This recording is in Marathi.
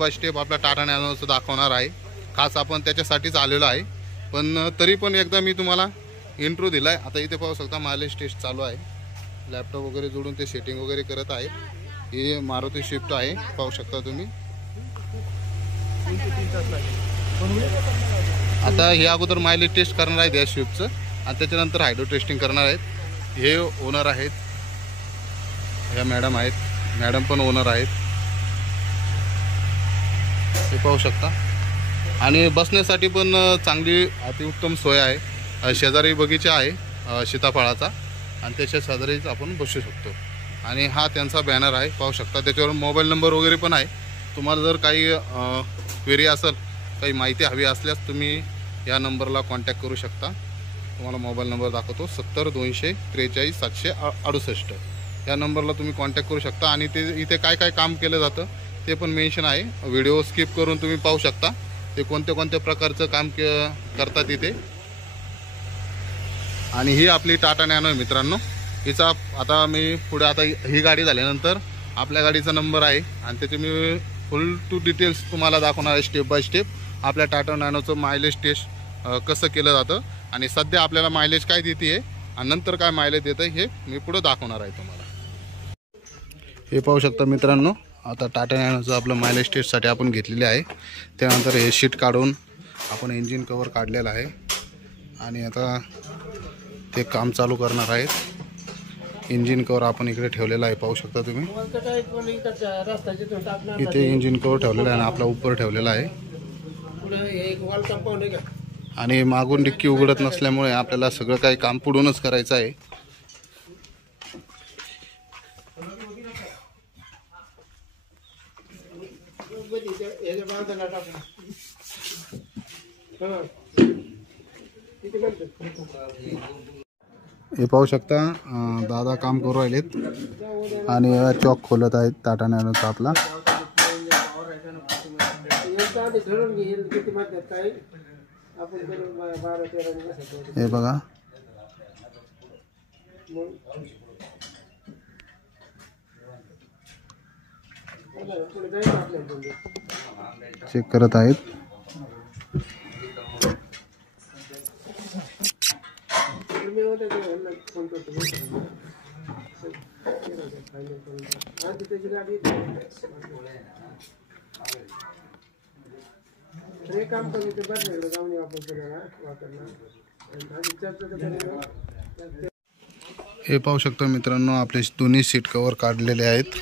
बाय स्टेप आपला टाटा नॅनोचं दाखवणार आहे। खास आपण त्याच्यासाठीच आलेलो आहे, पण तरी पण एकदा मी तुम्हाला इंट्रो दिलाय। आता इथे पाहू शकता मायलेज टेस्ट चालू आहे, लॅपटॉप वगैरे जोडून ते सेटिंग वगैरे करत आहे। हे मारुती स्विफ्ट आहे, पाहू शकता तुम्ही। आता हे अगोदर मायलेज टेस्ट करणार आहेत या स्विफ्टचं आणि त्याच्यानंतर हायड्रो टेस्टिंग करणार आहेत। हे ओनर आहेत, ह्या मॅडम आहेत, मॅडम पण ओनर आहेत, हे पाहू शकता। आणि बसण्यासाठी पण चांगली अतिउत्तम सोय आहे। शेजारी बगीचा आहे सीताफळाचा आणि त्याच्या शेजारीच आपण बसू शकतो। आणि हा त्यांचा बॅनर आहे, पाहू शकता। त्याच्यावर मोबाईल नंबर वगैरे पण आहे। तुम्हाला जर काही क्वेरी असेल, काही माहिती हवी असल्यास तुम्ही या नंबरला कॉन्टॅक्ट करू शकता। तुम्हाला मोबाईल नंबर दाखवतो 70 200 43 768 या नंबरला तुम्ही कॉन्टॅक्ट करू शकता। आणि ते इथे काय काय काम केलं जातं ते पण मेन्शन आहे। व्हिडिओ स्किप करून तुम्ही पाहू शकता ते कोणत्या प्रकारचं काम करतात इथे। आणि ही आपली टाटा नॅनो आहे मित्रांनो। हिचा आता मी पुढे आता ही गाडी झाल्यानंतर आपल्या गाडीचा नंबर आहे आणि त्याचे मी फुल टू डिटेल्स तुम्हाला दाखवणार आहे, स्टेप बाय स्टेप आपल्या टाटा नॅनोचं मायलेज टेस्ट कसं केलं जातं आणि सध्या आपल्याला मायलेज काय देते आणि नंतर काय मायलेज देतं हे मी पुढे दाखवणार आहे तुम्हाला। हे पाहू शकता मित्रांनो, आता टाटा नॅनोचं आपलं मायलेज टेस्टसाठी आपण घेतलेले आहे। त्यानंतर हे शीट काढून आपण इंजिन कवर काढलेलं आहे आणि आता ते काम चालू करणार आहेत। इंजिन कवर आपण इकडे ठेवलेला आहे, पाहू शकता तुम्ही। इथे इंजिन कवर ठेवलेला आहे आणि आपला उपर ठेवलेला आहे आणि मागून डिक्की उघडत नसल्यामुळे आपल्याला सगळं काही काम पुढूनच करायचं आहे। हे पाहू शकता दादा काम करू राहिलेत आणि चॉक खोलत आहेत टाटा नॅनोचा आपला। हे बघा, चेक करत आहेत। हे पाहू शकता मित्रांनो, आपले दोन्ही सीट कवर काढलेले आहेत।